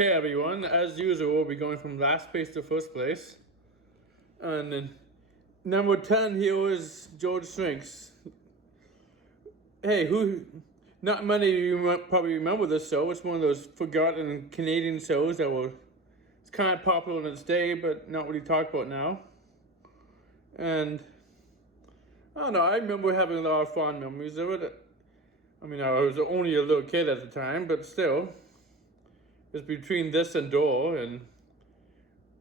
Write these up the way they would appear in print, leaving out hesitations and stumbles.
Okay, everyone, as usual, we'll be going from last place to first place. And then number 10 here is George Shrinks. Hey, not many of you probably remember this show. It's one of those forgotten Canadian shows that it's kind of popular in its day, but not really talked about now. And I don't know, I remember having a lot of fond memories of it. I mean, I was only a little kid at the time, but still. It's between this and Door, and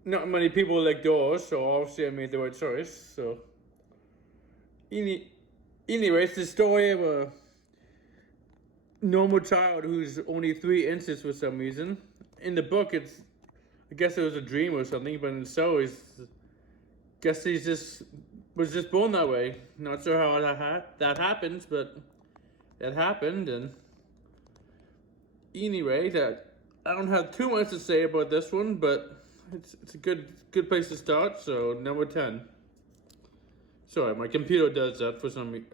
not many people like Door, so obviously I made the right choice. So, anyway, it's the story of a normal child who's only 3 inches for some reason. In the book, I guess it was a dream or something, but in the show, guess he was just born that way. Not sure how that happens, but it happened, and anyway, I don't have too much to say about this one, but it's a good place to start. So number 10. Sorry, my computer does that for some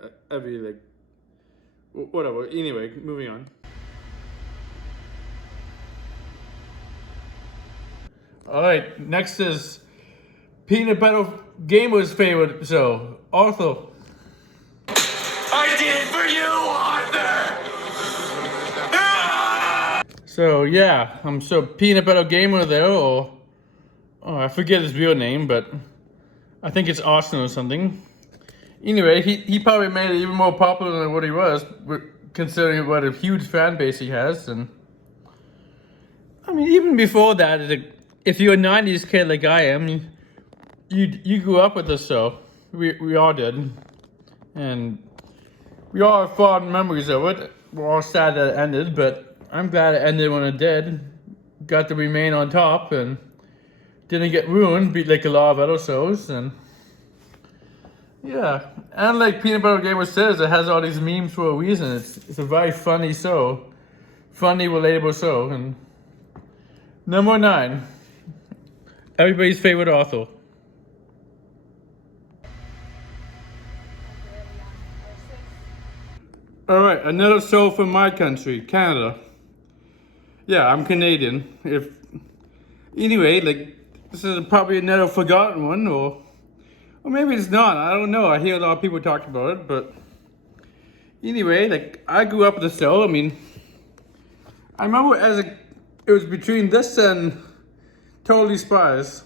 whatever. Anyway, moving on. All right, next is Peanut Butter Gamer's favorite show, Arthur. I did it for you, Arthur! So yeah, I'm sure Peanut Butter Gamer there, or I forget his real name, but I think it's Austin or something. Anyway, he probably made it even more popular than what he was, considering what a huge fan base he has. And I mean, even before that, if you're a '90s kid like I am, you grew up with this show. We all did, and we all have fond memories of it. We're all sad that it ended, but I'm glad it ended when it did. Got to remain on top and didn't get ruined, like a lot of other shows. And yeah, and like Peanut Butter Gamer says, it has all these memes for a reason. It's a very funny show, funny, relatable show. And number 9, everybody's favorite author. All right, another show from my country, Canada. Yeah, I'm Canadian. Anyway, like, this is probably another forgotten one, or maybe it's not. I don't know. I hear a lot of people talk about it, but anyway, like, I grew up with the show. I mean, I remember it was between this and Totally Spies.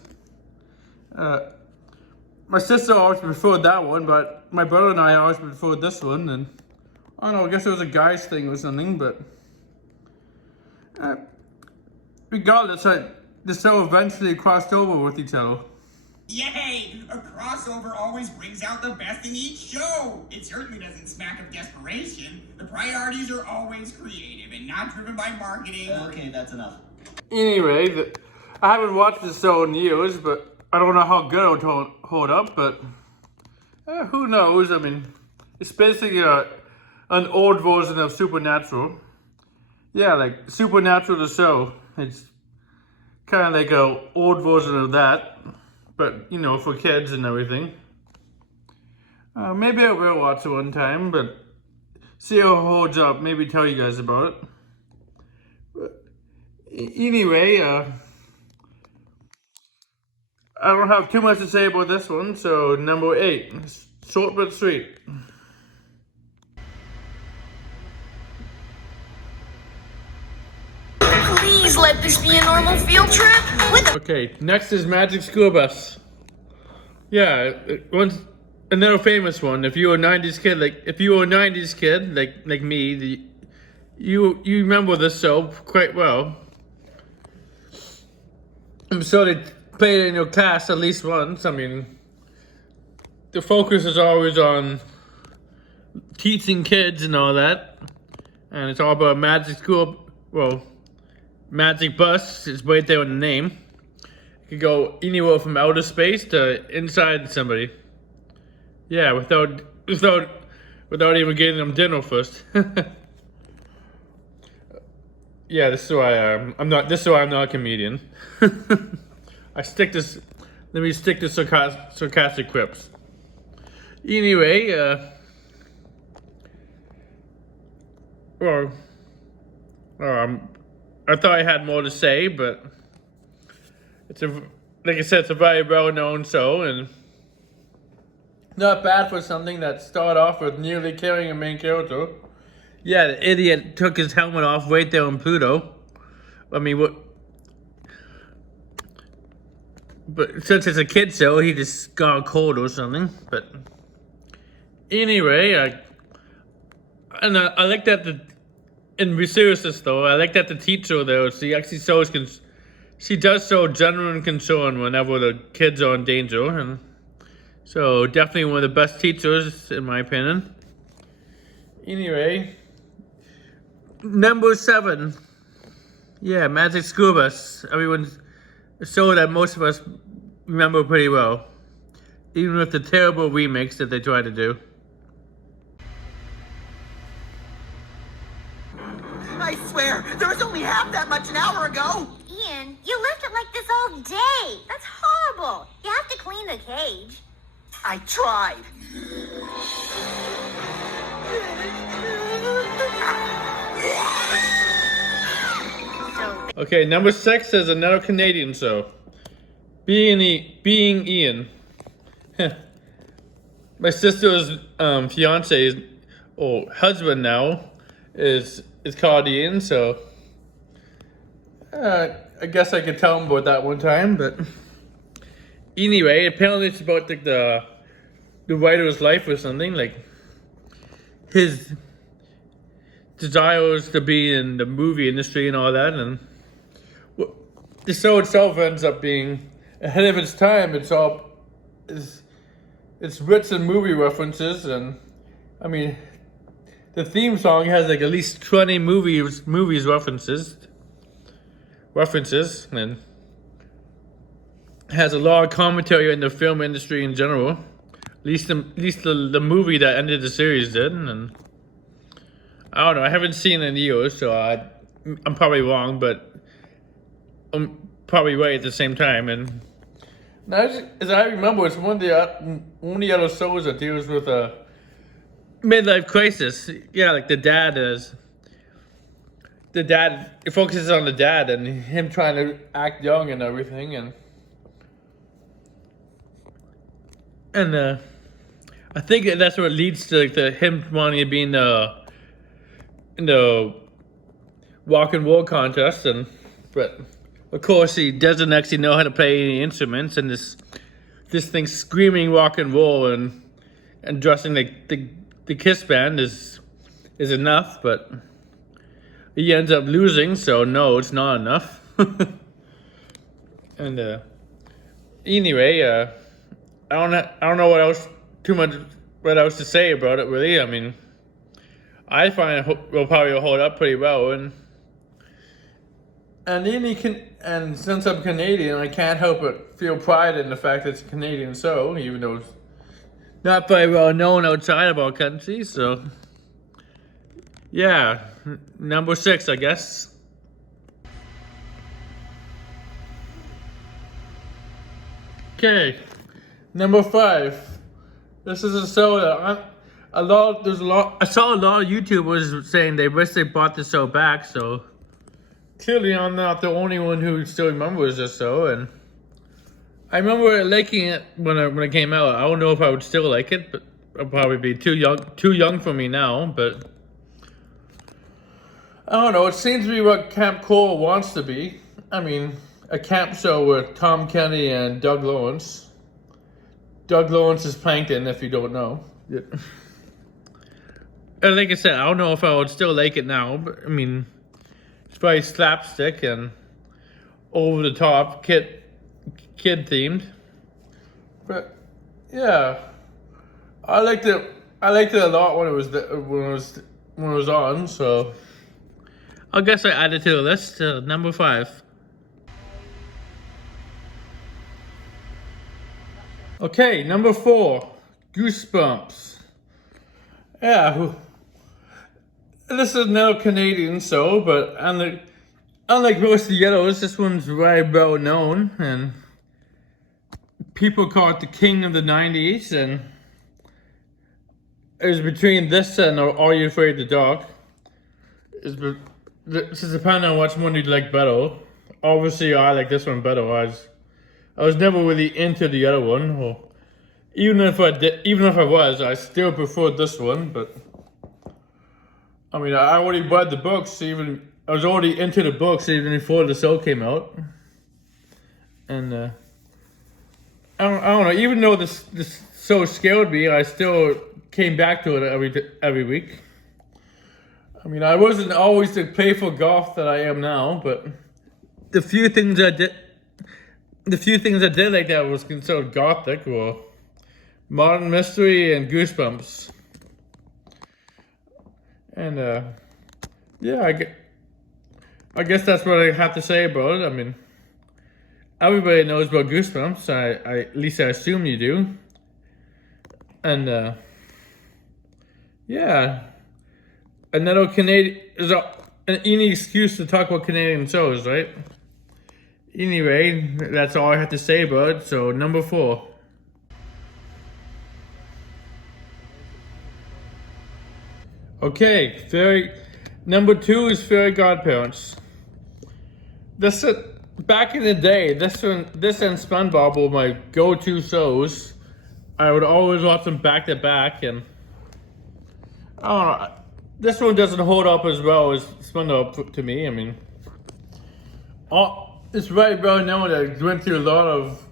My sister always preferred that one, but my brother and I always preferred this one, and I don't know, I guess it was a guy's thing or something, but regardless, the show eventually crossed over with each other. Yay! A crossover always brings out the best in each show! It certainly doesn't smack of desperation. The priorities are always creative and not driven by marketing. Okay, that's enough. Anyway, I haven't watched the show in years, but I don't know how good it'll hold up, but who knows? I mean, it's basically an old version of Supernatural. Yeah, like Supernatural the show. It's kind of like an old version of that, but you know, for kids and everything. Maybe I will watch it one time, but see how it holds up. Maybe tell you guys about it. But anyway, I don't have too much to say about this one. So number 8, short but sweet. Please let this be a normal field trip with Okay, next is Magic School Bus. Yeah, another famous one. If you were a '90s kid, like me, you remember this show quite well. I'm sure they played it in your class at least once. I mean, the focus is always on teaching kids and all that, and it's all about magic school. Well, Magic Bus is right there in the name. It could go anywhere from outer space to inside somebody. Yeah, without even getting them dinner first. Yeah, this is why I'm not a comedian. Let me stick to sarcastic quips. Anyway, I thought I had more to say, but it's a, like I said, it's a very well-known show, and not bad for something that started off with nearly killing a main character. Yeah, the idiot took his helmet off right there on Pluto. I mean, what? But since it's a kid's show, he just got a cold or something. But anyway, I like that in seriousness though, I like that the teacher though, she actually shows she does show genuine concern whenever the kids are in danger, and so definitely one of the best teachers in my opinion. Anyway, number 7. Yeah, Magic School Bus. Everyone's a show that most of us remember pretty well, even with the terrible remakes that they try to do. I swear, there was only half that much an hour ago. Ian, you left it like this all day. That's horrible. You have to clean the cage. I tried. So, Okay, number 6 is another Canadian show. Being Ian. My sister's fiance or husband now is called Ian, so I guess I could tell him about that one time. But anyway, apparently it's about like the writer's life or something, like his desires to be in the movie industry and all that, and the show itself ends up being ahead of its time. It's rich in movie references, and I mean, the theme song has like at least 20 movies references, and has a lot of commentary in the film industry in general. At least the movie that ended the series did, and I don't know. I haven't seen it in years, so I'm probably wrong, but I'm probably right at the same time. And now, as I remember, it's one of the other shows that deals with a midlife crisis. Yeah, like the dad, it focuses on the dad and him trying to act young and everything, and I think that's what leads to like him wanting to be in the rock and roll contest, but of course he doesn't actually know how to play any instruments, and this thing screaming rock and roll and dressing like the Kiss band is enough, but he ends up losing, so no, it's not enough. And anyway, I don't know what else to say about it really. I mean, I find it will probably hold up pretty well, and then since I'm Canadian, I can't help but feel pride in the fact that it's a Canadian show, even though it's not very well known outside of our country. So yeah, number 6, I guess. Okay, number 5. This is a show that I saw a lot of YouTubers saying they wish they brought the show back, so clearly I'm not the only one who still remembers this show, and I remember liking it when it came out. I don't know if I would still like it, but I'll probably be too young for me now, but I don't know, it seems to be what Camp Coral wants to be. I mean, a camp show with Tom Kenny and Doug Lawrence. Doug Lawrence is Plankton, if you don't know. Yeah. And like I said, I don't know if I would still like it now, but I mean, it's very slapstick and over the top, kid themed. But yeah, I liked it a lot when it was on. So I guess I added to the list, number 5. Okay, number 4, Goosebumps. Yeah, this is another Canadian show, but unlike most of the others, this one's very well known, and people call it the king of the 90s, and it was between this and Are You Afraid of the Dark? This is depending on which one you'd like better. Obviously, I like this one better. I was never really into the other one. Or even if I was, I still preferred this one. But I mean, I already read the books. I was already into the books even before the show came out. And I don't know. Even though this show scared me, I still came back to it every week. I mean, I wasn't always the playful goth that I am now, but the few things I did like that was considered gothic were Modern Mystery and Goosebumps. And yeah, I guess that's what I have to say about it. I mean, everybody knows about Goosebumps. At least I assume you do. And yeah, another Canadian is any excuse to talk about Canadian shows, right? Anyway, that's all I have to say about it. So number 4. Okay, number 2 is Fairy Godparents. Back in the day, this and SpongeBob were my go-to shows. I would always watch them back to back, and I don't know. This one doesn't hold up as well as SpongeBob to me. I mean, it's very well known that I went through a lot of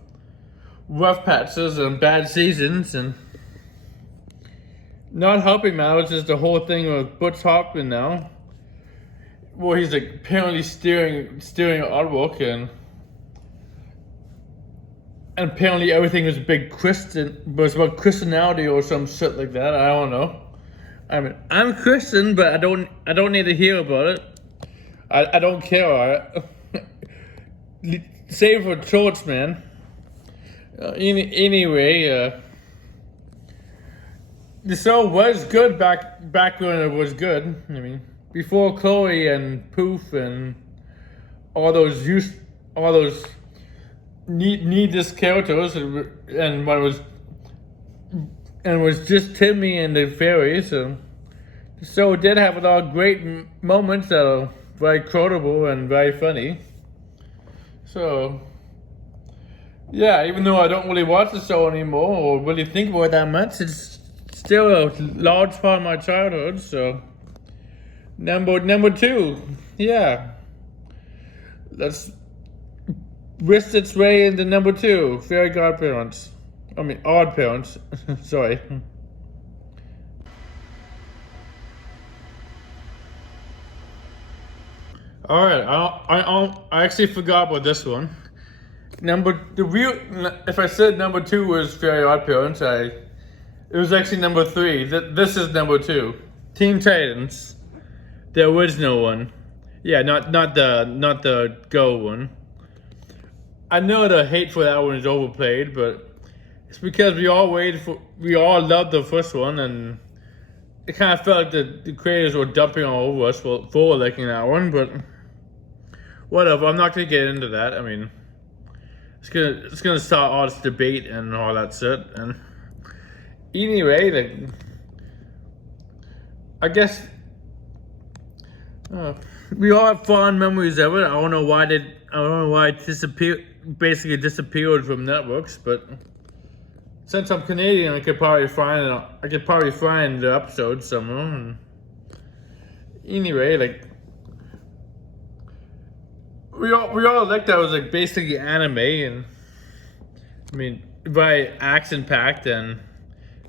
rough patches and bad seasons, and not helping matters is the whole thing with Butch Hoffman now. Well, he's like apparently steering artwork, and apparently everything was about Christianity or some shit like that. I don't know. I mean, I'm Christian, but I don't need to hear about it. I don't care. Save for church, man. Anyway, the show was good back when it was good. I mean, before Chloe and Poof and all those needless characters, and it was just Timmy and the fairies. So the show did have a lot of great moments that are very quotable and very funny. So yeah, even though I don't really watch the show anymore or really think about it that much, it's still a large part of my childhood. So number 2, yeah, let's whisk its way into number 2, Fairy Godparents. I mean, Odd Parents. Sorry. All right, I actually forgot about this one. If I said number 2 was Fairy Odd Parents, it was actually number 3. This is number 2, Teen Titans, the original one. Yeah, not the Go one. I know the hate for that one is overplayed, but it's because we all loved the first one, and it kind of felt like the creators were dumping all over us for liking that one, but whatever. I'm not gonna get into that. I mean, it's gonna start all this debate and all that shit. And anyway, I guess we all have fond memories of it. I don't know why it disappeared from networks, but since I'm Canadian, I could probably find the episode somewhere. And anyway, we all liked that. It was basically anime, and I mean, very action packed and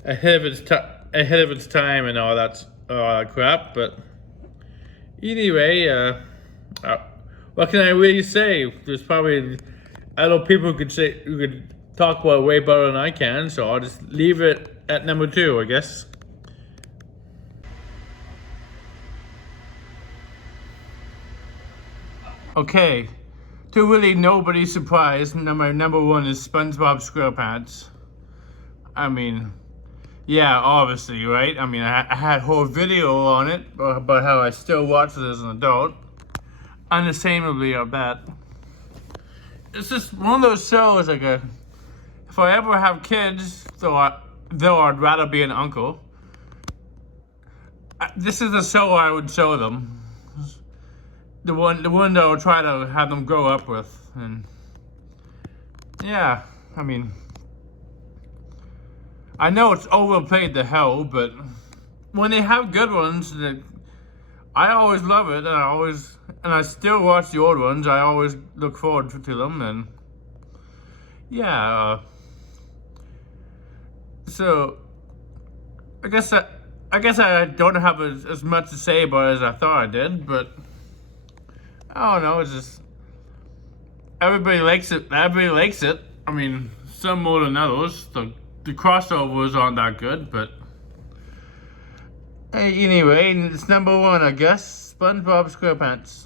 ahead of its time and all that crap. But anyway, what can I really say? There's probably other people who could talk about it way better than I can, so I'll just leave it at number 2, I guess. Okay, to really nobody's surprise, my number 1 is SpongeBob SquarePants. I mean, yeah, obviously, right? I mean, I had a whole video on it about how I still watch it as an adult. Unashamedly, I bet. It's just one of those shows, if I ever have kids, though I'd rather be an uncle, this is the show I would show them. the one that I'll try to have them grow up with. And yeah, I mean, I know it's overplayed to hell, but when they have good ones, I always love it, and I still watch the old ones. I always look forward to them, and yeah. So I guess I don't have as much to say about it as I thought I did, but I don't know. It's just everybody likes it. Everybody likes it. I mean, some more than others. The crossovers aren't that good, but hey, anyway, it's number one, I guess. SpongeBob SquarePants.